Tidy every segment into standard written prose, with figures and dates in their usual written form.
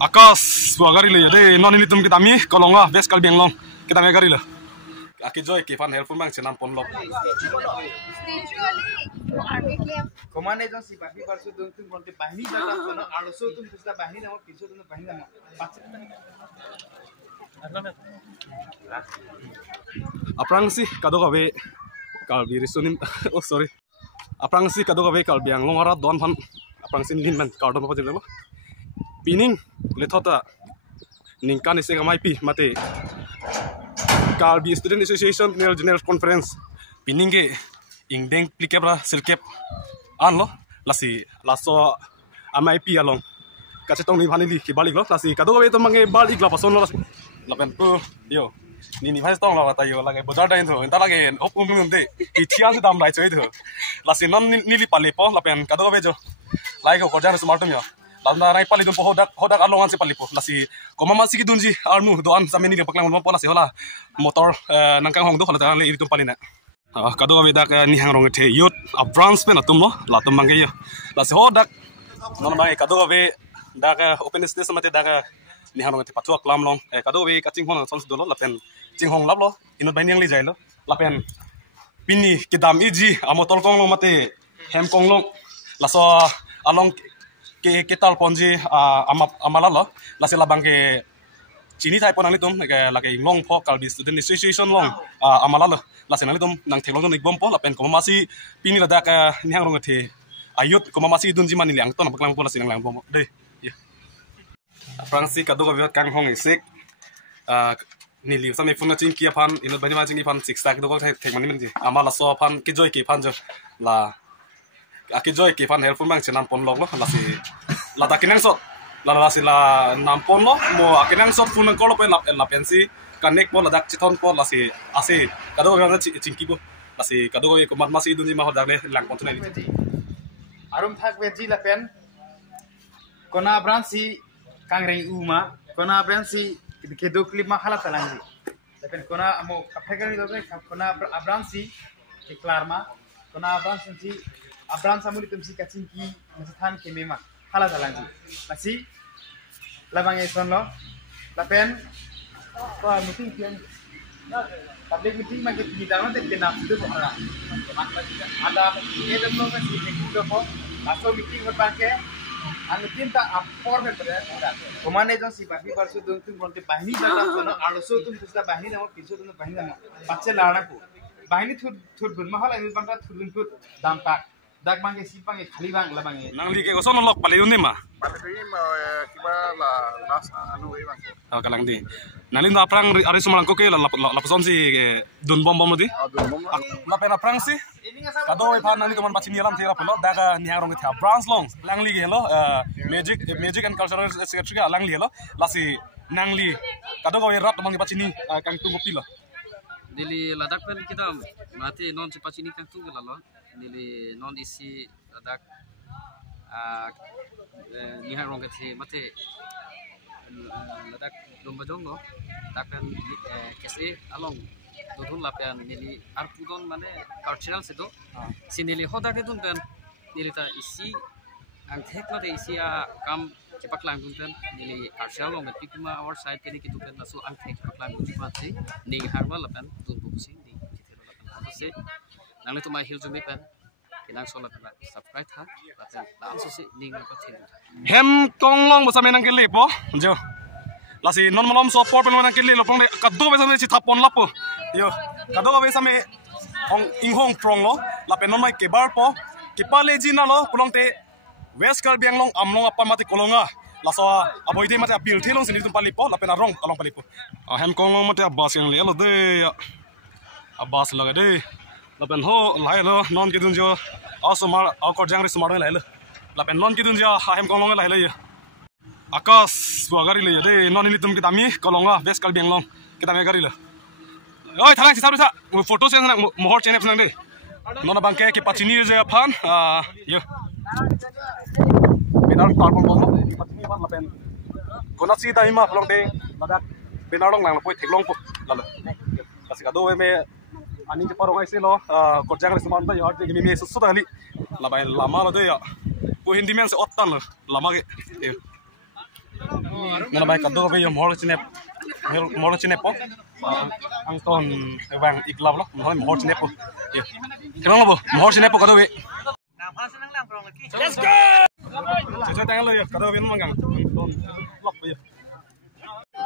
Akas gari le de non ini tum kita mi kolonga bes kal biang long kita me gari le aki joy ke fan helpful bang senam pon lok Komane jon si bahi barsu dun tum bonte bahini bata sono arso tum tusda bahini namo piso tum bahini namo aprang si kado gawe kal birisunin oh sorry aprang si kado gawe kal biang long ora don fan aprang sin lin man kal do pa jelo pining lethota ningkan ise gamai pi mate Kalbi Student Association General Conference pining ke ingdeng plikebra silkep an lo lasi laso amai pi along kacetong ni bhani li ki balik lo lasi kado gawe to mange balik la pason lo lapen ko yo ni bhai tong la ta yo lage bozar dain tho enta lage op um de ki thia se dam lai choi tho lasi non ni li pale po lapen kado gawe jo lai ko korjan smart yo Lada rai pali dum hodak alongan se palipo lasi komama siki dunji armu doan sameni ni paklang mo pola se hola motor nangkang hong do hola tan le iritum palina kado ga beda ka ni hang rong the yot a branch pe na tum lo la tum mangi yo lasi hodak non mangi kado ga be da ka open space mate da ka ni hang rong the patwa klam long kado be ka ching hon sons do lo la pen ching hong lap lo inot bai niang li jai lo la pen pini kidam iji amotol kong long mate hem kong long laso along ke tal ponji amala lo lasi labang ke chini thai ponang litum ke lake inglong pho Kalbi Student Association long amala lo lasi nang litum nang thelong nik bom po lapen ko masi pini lada ka niang rong the ayut ko masi dunji mani liang to napaklang po lasi nang lang bom de Francis kado ko kang hong isik ni liu sami phuna ching kia phan inot bani ma ching phan 6 tak do ko thek mani men ji amala so phan ki joy ki phan jo la aki joy ke fan helpful bang senam pon lok lo la takinang so la la nam pon lo mo akinang so phun ko lo pe la pensi connect po la dak chiton po la si ase kado ga chingki bo la si kado ko mat masi dunji ma hodak le lang pon tunai arum thak beji la pen kona bransi kangrei uma kona bransi kedo clip ma khala talangi la pen kona amo kapegani lo kona bransi iklarma kona bransi Abraham samuli tumsi kacingki masithan kemema hala dalangi lasi labang eson lo lapen ko meeting kian public meeting ma ke bidang te tenap itu ora ada ini demo ka si ko ko laso meeting ko pake an tinta apor me pada komane jon si bahi barsu dun tum bonte bahini bata sono arso tum tusda bahini namo piso tum bahini namo bache lana ko bahini thur bun ma hala ini bangta thurun put dam tak dak bange sipang khali bang la bange nang li ke goson lok pale yune ma pale ini ma kiba la las anu e bang kalang di nalin da prang ari sumalang ko ke la pason si dun bom bom di la pena prang si kado e phan nani kaman pachini lam thera polo daga niang rong tha branch long lang li hello magic and cultural secretary ka lang li hello lasi nang li kado ko rap mang pachini kang tu gopi lo dili ladak pen kita mati non pachini kang tu lo nili non isi ladak nihar rong ke mate ladak domba jong lo takkan kese along dodun lapian nili arpudon mane cultural sedo sinili hodak edun pen nili ta isi ang thek mate isi kam cepak langgung pen nili cultural long pikuma our side kini kitu pen nasu ang thek cepak langgung mate ning harwa lapan dun buksi di kitelo lapan se nang le tumai hil jumi pen kinang sola pen subscribe ha lapan langsung se ning ko thil hem kong long ba samenang ke lepo jo lasi non malom so por pen nang ke le lopong de kado ba same si thapon lapo yo kado ba same ong inghong prong lo lapen non mai ke bar po ki pale jina lo pulong te west kal biang long amlong apa mati kolonga laso aboy de mate apil thelong sini tum palipo lapen arong along palipo hem kong long mate abas yang le lo de abas laga de lapen ho lai lo non ke dun jo also mar akor jang re smar lai lo lapen non ke dun jo hem kong long lai lo ya akas gari le de non ini tum kita mi kolonga west kal biang long kita me gari lo oi thalang si sa photo sen na mohor chene phnang de non bang ke pachini je phan yo benar tarpon bom pachini ban lapen kona si dai ma phlong de ladak benar long lang poi theklong po lalo kasi kado me ani je parong ai se lo korjang re saman da yar de mi me su da li labai lama lo de ya ko hindi men se ottan lama ke nana bai kado gabe yo mohor cine po ang ton bang iklab lo mohor cine po yo kerang lo mohor cine po kado gabe let's go saya tangan lo yo kado gabe mangang ton lok yo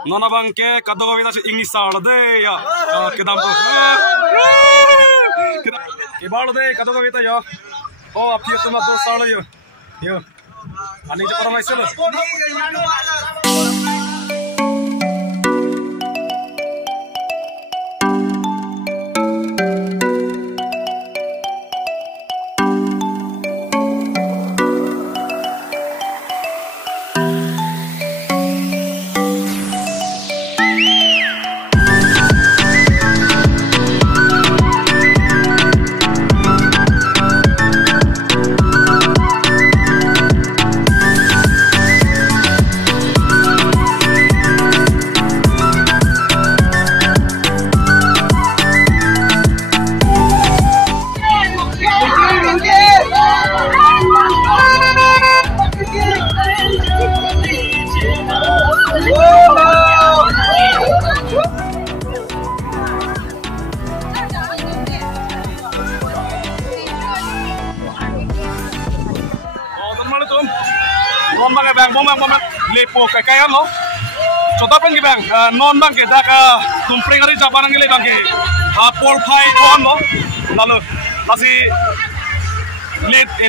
nona bang ke kado gabe nasi ingni sar de ya kedam po ke balo de kado gabe ta yo oh apia tuma do sar lo yo ani je korang aisel bang lepo kaya lo coba bang bang non bang ke dak tumpring hari japan ngi le bang ke pol phai kon lo lalu masih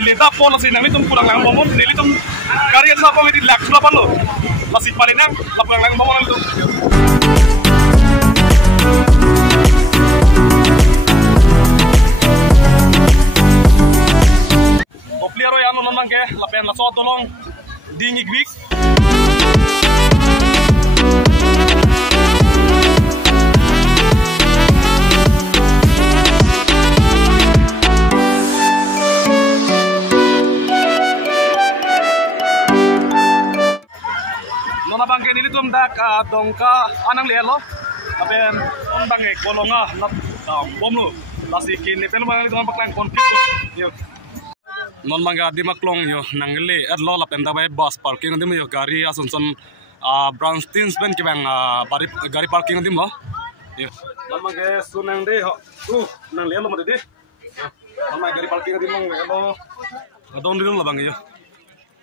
le da pol masih nang tum kurang lang momon le tum karya sa pang di lak lo pan lo masih palinang lapang lang momon itu Opliaro ya non bang ke lapen la so dolong ding igwik nona bangke nili tum dak dongka anang lelo apen on bange kolonga lap bomlo lasikin pen bang itu paklan konflik yo non mangga di maklong yo nangle lo la penda bay bus parking ndim yo gari asunson Brownstein's ben kibang gari parking ndim lo yo non mangga sunang de ho nang le lo mo de non mangga gari parking ndim lo adon dilong la bang yo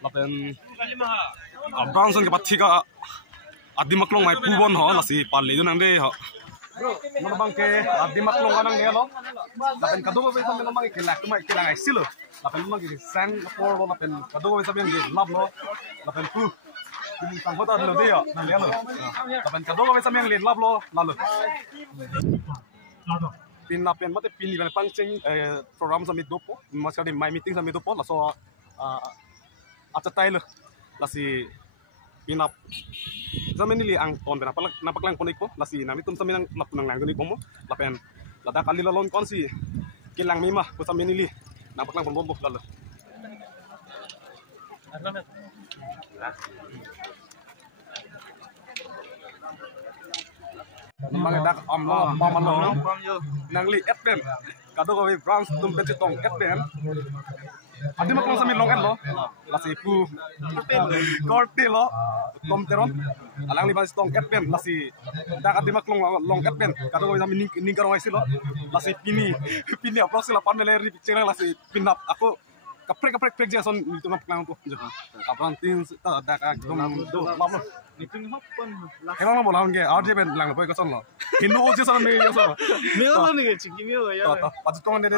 la pen Brownstone ke pathi ka adi maklong mai pubon ho lasi palle jo nang de ho non bangke adi maklong anang le lo la pen kado be sam lo mangga kelak mai kelang ai silo lapen lagi sang por lo lapen kado be sabiang ge lab lo lapen pu ini tangkota lo dia nang dia lo lapen kado be sabiang le lab lo lalu pin lapen mate pin ni pangcheng program samit dopo masih ada my meeting samit dopo laso acatai lo lasi pinap zaman ini ang ton berapa napak lang konik po lasi nami tum saminang lapunang lang konik mo lapen lada kali lalon konsi kilang mima ko samin ini nampak lang pembombo lalu. Namanya dak amlo mamalo nangli etben kado ko Browns tum petitong etben adi maklong sambil long lo lasi pu korti lo tom teron alang li bas tong etben lasi dak adi maklong long etben kado ko sambil ningkar wai silo lasi pini approx 8 meler picture lasi pinap aku kaprek jason itu nak ko kapran tin dak dom do lamo meeting hopon emang mo lang ge RJ ben lang ko son lo kinu ko jason me yaso me lo ni ge chiki me lo ya pa ko ne